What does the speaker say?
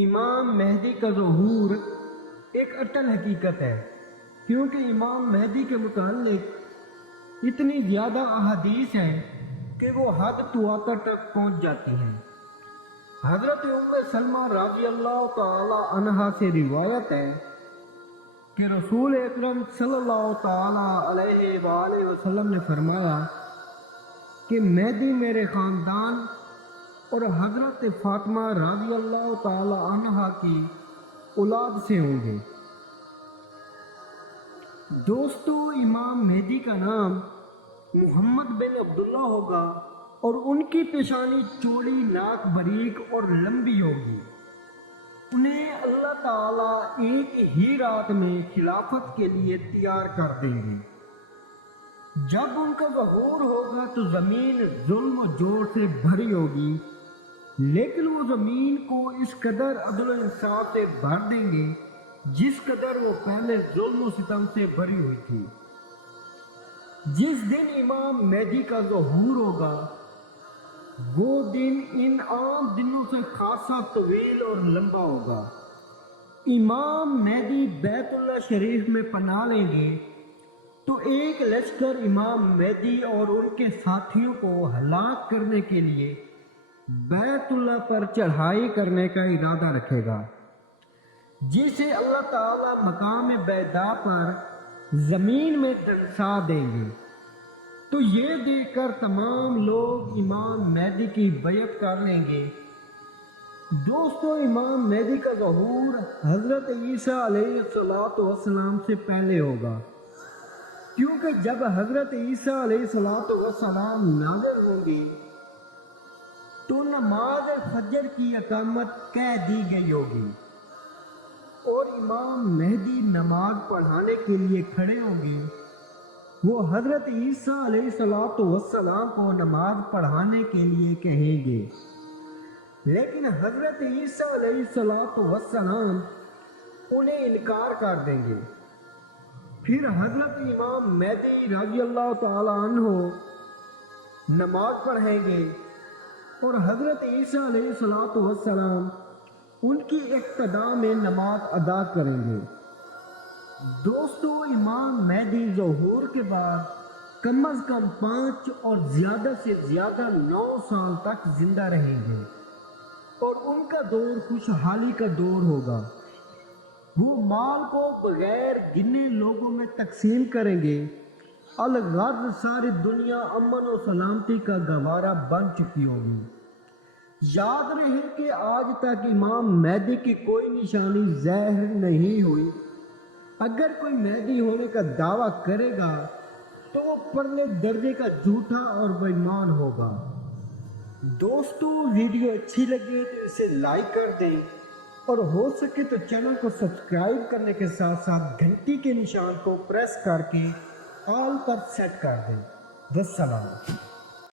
امام مہدی کا ظہور ایک اٹل حقیقت ہے، کیونکہ امام مہدی کے متعلق اتنی زیادہ احادیث ہیں کہ وہ حد تواتر تک پہنچ جاتی ہیں۔ حضرت ام سلمہ رضی اللہ تعالی عنہا سے روایت ہے کہ رسول اکرم صلی اللہ تعالی علیہ وآلہ وسلم نے فرمایا کہ مہدی میرے خاندان اور حضرت فاطمہ رضی اللہ تعالی عنہا کی اولاد سے ہوں گے۔ دوستو، امام مہدی کا نام محمد بن عبداللہ ہوگا اور ان کی پیشانی چوڑی، ناک باریک اور لمبی ہوگی۔ انہیں اللہ تعالیٰ ایک ہی رات میں خلافت کے لیے تیار کر دیں گے۔ جب ان کا ظہور ہوگا تو زمین ظلم و جور سے بھری ہوگی، لیکن وہ زمین کو اس قدر عدل و انصاف سے بھر دیں گے جس قدر وہ پہلے ظلم و ستم سے بھری ہوئی تھی۔ جس دن امام مہدی کا ظہور ہوگا وہ دن ان عام دنوں سے خاصا طویل اور لمبا ہوگا۔ امام مہدی بیت اللہ شریف میں پناہ لیں گے تو ایک لشکر امام مہدی اور ان کے ساتھیوں کو ہلاک کرنے کے لیے بیت اللہ پر چڑھائی کرنے کا ارادہ رکھے گا، جسے اللہ تعالیٰ مقام بیضاء پر زمین میں دنسا دیں گے۔ تو یہ دیکھ کر تمام لوگ امام مہدی کی بیعت کر لیں گے۔ دوستو، امام مہدی کا ظہور حضرت عیسیٰ علیہ السلام سے پہلے ہوگا، کیونکہ جب حضرت عیسیٰ علیہ السلام نازل ہوں گے تو نماز فجر کی اقامت کہہ دی گئی ہوگی اور امام مہدی نماز پڑھانے کے لیے کھڑے ہوں گے۔ وہ حضرت عیسیٰ علیہ السلام کو نماز پڑھانے کے لیے کہیں گے، لیکن حضرت عیسیٰ علیہ السلام انہیں انکار کر دیں گے۔ پھر حضرت امام مہدی رضی اللہ تعالی عنہ نماز پڑھیں گے اور حضرت عیسیٰ علیہ السلام ان کی اقتداء میں نماز ادا کریں گے۔ دوستو، امام مہدی ظہور کے بعد کم از کم 5 اور زیادہ سے زیادہ 9 سال تک زندہ رہیں گے اور ان کا دور خوشحالی کا دور ہوگا۔ وہ مال کو بغیر گنے لوگوں میں تقسیم کریں گے۔ الغرض ساری دنیا امن و سلامتی کا گہوارہ بن چکی ہوگی۔ یاد رہے کہ آج تک امام مہدی کی کوئی نشانی ظاہر نہیں ہوئی۔ اگر کوئی مہدی ہونے کا دعویٰ کرے گا تو وہ پرلے درجے کا جھوٹا اور بے ایمان ہوگا۔ دوستو، ویڈیو اچھی لگے تو اسے لائک کر دیں اور ہو سکے تو چینل کو سبسکرائب کرنے کے ساتھ ساتھ گھنٹی کے نشان کو پریس کر کے آل پر سیٹ کر دیں۔ والسلام۔